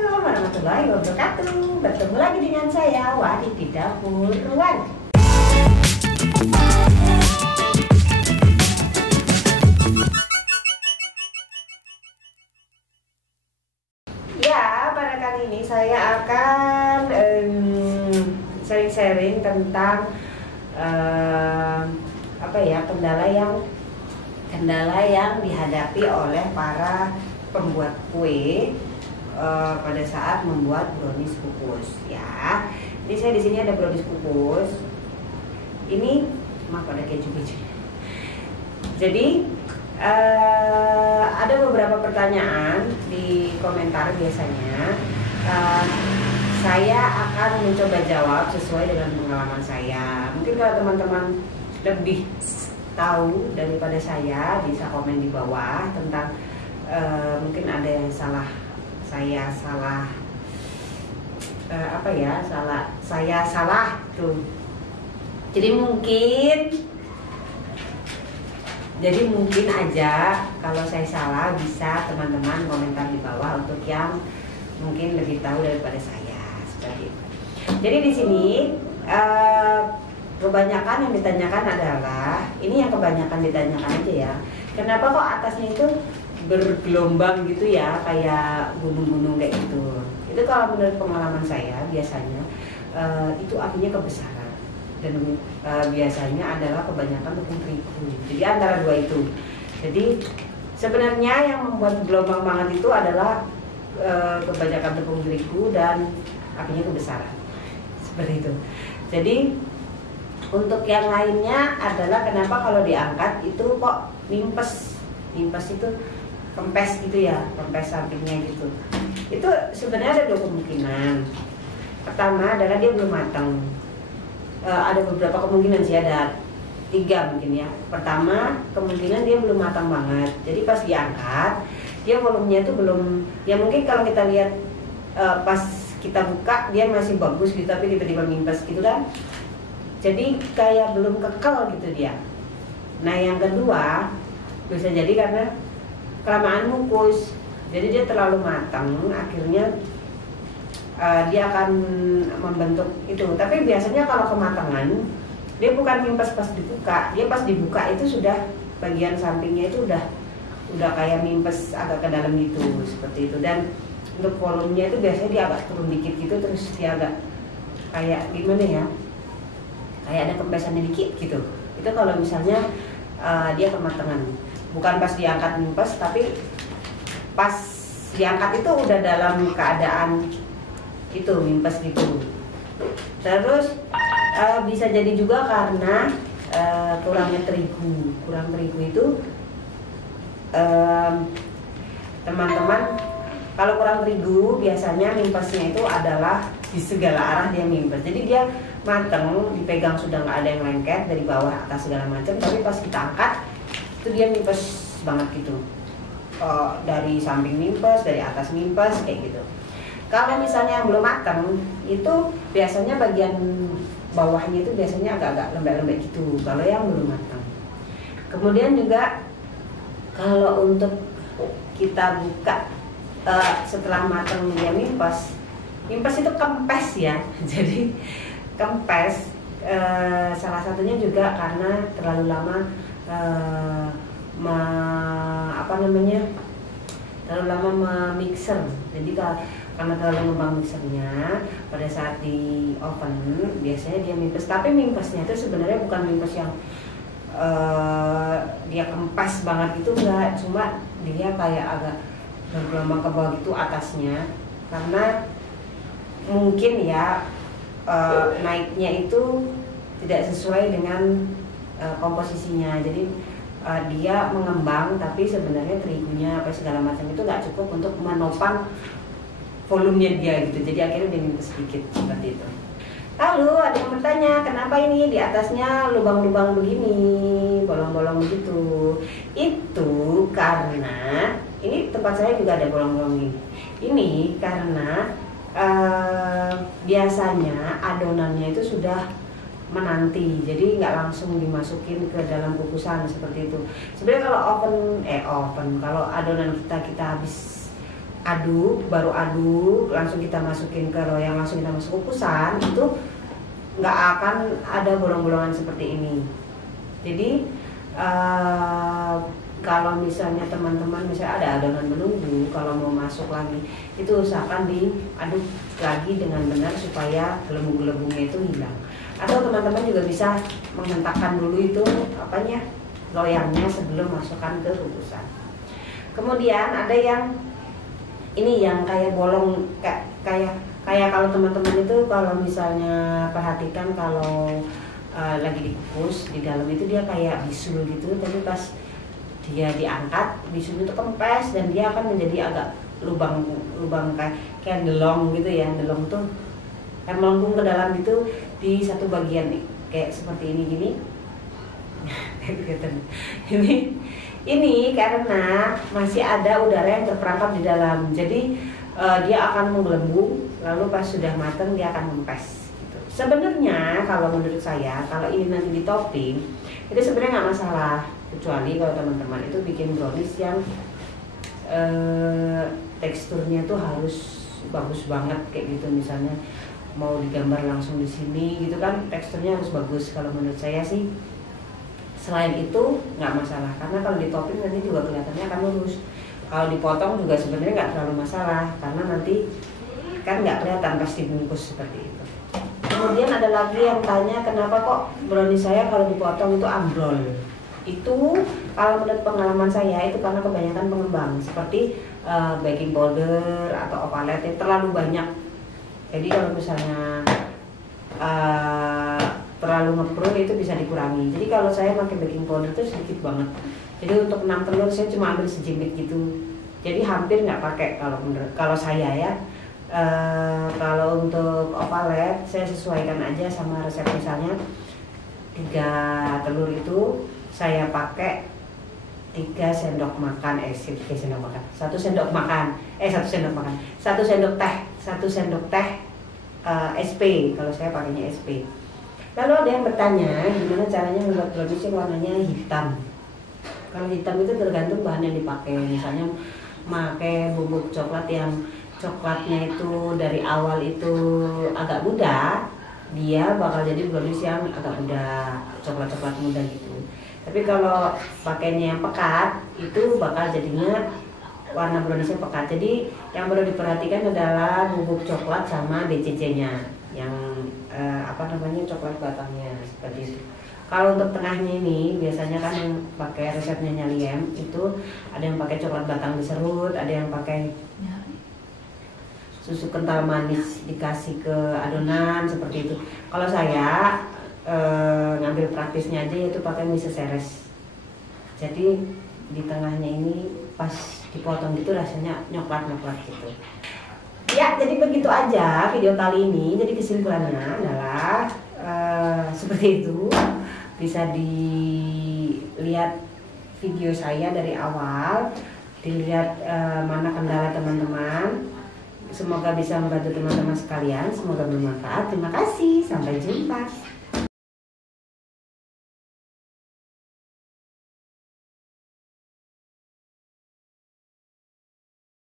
Assalamualaikum warahmatullahi wabarakatuh. Bertemu lagi dengan saya Wadi di Dapur Ruan. Ya, pada kali ini saya akan sharing-sharing tentang kendala yang dihadapi oleh para pembuat kue pada saat membuat brownies kukus ya. Jadi saya di sini ada brownies kukus. Ini maaf ada keju-keju. Jadi ada beberapa pertanyaan di komentar biasanya. Saya akan mencoba jawab sesuai dengan pengalaman saya. Mungkin kalau teman-teman lebih tahu daripada saya bisa komen di bawah tentang mungkin ada yang salah saya salah tuh. Jadi mungkin aja kalau saya salah bisa teman-teman komentar di bawah untuk yang mungkin lebih tahu daripada saya seperti itu. Jadi di sini kebanyakan yang ditanyakan adalah ini yang kebanyakan ditanyakan aja ya. Kenapa kok atasnya itu bergelombang gitu ya, kayak gunung-gunung kayak gitu. Itu kalau menurut pengalaman saya biasanya itu artinya kebesaran dan biasanya adalah kebanyakan tepung terigu. Jadi antara dua itu. Jadi sebenarnya yang membuat gelombang banget itu adalah kebanyakan tepung terigu dan apinya kebesaran. Seperti itu. Jadi untuk yang lainnya adalah kenapa kalau diangkat itu kok mimpes itu kempes gitu ya, kempes sampingnya gitu. Itu sebenarnya ada dua kemungkinan. Pertama adalah dia belum matang. Ada beberapa kemungkinan sih, ada 3 mungkin ya. Pertama kemungkinan dia belum matang banget. Jadi pas diangkat dia volumenya itu belum. Ya mungkin kalau kita lihat pas kita buka dia masih bagus gitu, tapi tiba-tiba mimpes gitu kan. Jadi kayak belum kekal gitu dia. Nah yang kedua bisa jadi karena kelamaan mengukus, jadi dia terlalu matang, akhirnya dia akan membentuk itu. Tapi biasanya kalau kematangan dia bukan mimpes pas dibuka, dia pas dibuka itu sudah bagian sampingnya itu udah kayak mimpes agak ke dalam gitu, seperti itu. Dan untuk volumenya itu biasanya dia agak turun dikit gitu, terus dia agak kayak gimana ya, kayak ada kempesannya dikit gitu. Itu kalau misalnya dia kematangan, bukan pas diangkat mimpes, tapi pas diangkat itu udah dalam keadaan itu mimpes gitu. Terus bisa jadi juga karena kurangnya terigu. Kurang terigu itu teman-teman, kalau kurang terigu biasanya mimpesnya itu adalah di segala arah dia mimpes. Jadi dia mateng, dipegang sudah nggak ada yang lengket dari bawah atas segala macam, tapi pas kita angkat itu dia mimpes banget gitu. Dari samping mimpes, dari atas mimpes kayak gitu. Kalau misalnya yang belum mateng itu biasanya bagian bawahnya itu biasanya agak-agak lembek-lembek gitu kalau yang belum matang. Kemudian juga kalau untuk kita buka setelah matang dia mimpes itu kempes ya. Jadi kempes salah satunya juga karena terlalu lama terlalu lama memixer. Jadi karena terlalu lama mixernya pada saat di oven biasanya dia mimpes. Tapi mimpesnya itu sebenarnya bukan mimpes yang dia kempes banget itu, enggak, cuma dia kayak agak bergelombang ke bawah gitu atasnya, karena mungkin ya naiknya itu tidak sesuai dengan komposisinya. Jadi dia mengembang tapi sebenarnya terigunya apa segala macam itu nggak cukup untuk menopang volumenya dia gitu. Jadi akhirnya dia mimpes sedikit seperti itu. Lalu ada yang bertanya, kenapa ini di atasnya lubang-lubang begini, bolong-bolong begitu? Itu karena ini tempat saya juga ada bolong-bolong gini. Ini karena biasanya adonannya itu sudah menanti, jadi nggak langsung dimasukin ke dalam kukusan seperti itu. Sebenarnya kalau kalau adonan kita habis aduk, baru aduk, langsung kita masukin ke loyang, langsung kita masuk kukusan, itu nggak akan ada bolong-bolongan seperti ini. Jadi kalau misalnya teman-teman misalnya ada adonan menunggu, kalau mau masuk lagi itu usahakan diaduk lagi dengan benar supaya gelembung-gelembungnya itu hilang. Atau teman-teman juga bisa menghentakkan dulu itu loyangnya sebelum masukkan ke kukusan. Kemudian ada yang ini yang kayak bolong, kayak kalau teman-teman itu kalau misalnya perhatikan kalau lagi dikukus di dalam itu dia kayak bisul gitu, tapi pas dia diangkat bisul itu kempes dan dia akan menjadi agak lubang kayak delong gitu ya. Delong tuh kayak melengkung ke dalam gitu di satu bagian nih, kayak seperti ini gini. ini karena masih ada udara yang terperangkap di dalam, jadi dia akan menggelembung, lalu pas sudah matang dia akan mempes gitu. Sebenarnya kalau menurut saya kalau ini nanti di topping itu sebenarnya nggak masalah, kecuali kalau teman-teman itu bikin brownies yang teksturnya tuh harus bagus banget kayak gitu, misalnya mau digambar langsung di sini gitu kan, teksturnya harus bagus. Kalau menurut saya sih selain itu nggak masalah, karena kalau di topping nanti juga kelihatannya akan lurus. Kalau dipotong juga sebenarnya nggak terlalu masalah, karena nanti kan nggak kelihatan pas dibungkus seperti itu. Kemudian ada lagi yang tanya kenapa kok brownies saya kalau dipotong itu ambrol. Itu kalau menurut pengalaman saya itu karena kebanyakan pengembang seperti baking powder atau opalet yang terlalu banyak. Jadi kalau misalnya terlalu ngeprun itu bisa dikurangi. Jadi kalau saya pakai baking powder itu sedikit banget. Jadi untuk 6 telur saya cuma ambil sejimit gitu. Jadi hampir nggak pakai kalau saya ya. Kalau untuk opalet saya sesuaikan aja sama resep, misalnya 3 telur itu saya pakai 3 sendok makan, 1 sendok teh SP, kalau saya pakainya SP. Lalu ada yang bertanya gimana caranya membuat brownies yang warnanya hitam. Kalau hitam itu tergantung bahan yang dipakai, misalnya pakai bubuk coklat yang coklatnya itu dari awal itu agak muda, dia bakal jadi brownies yang agak muda, coklat muda gitu. Tapi kalau pakainya yang pekat itu bakal jadinya warna browniesnya pekat. Jadi yang perlu diperhatikan adalah bubuk coklat sama BCC-nya, yang coklat batangnya seperti itu. Kalau untuk tengahnya ini biasanya kan yang pakai resepnya Nyaliem itu ada yang pakai coklat batang diserut, ada yang pakai susu kental manis dikasih ke adonan seperti itu. Kalau saya ngambil praktisnya aja yaitu pakai Mrs. Ceres. Jadi di tengahnya ini pas dipotong gitu rasanya nyoklat gitu. Ya, jadi begitu aja video kali ini. Jadi kesimpulannya adalah seperti itu. Bisa dilihat video saya dari awal, dilihat mana kendala teman-teman. Semoga bisa membantu teman-teman sekalian, semoga bermanfaat. Terima kasih, sampai jumpa.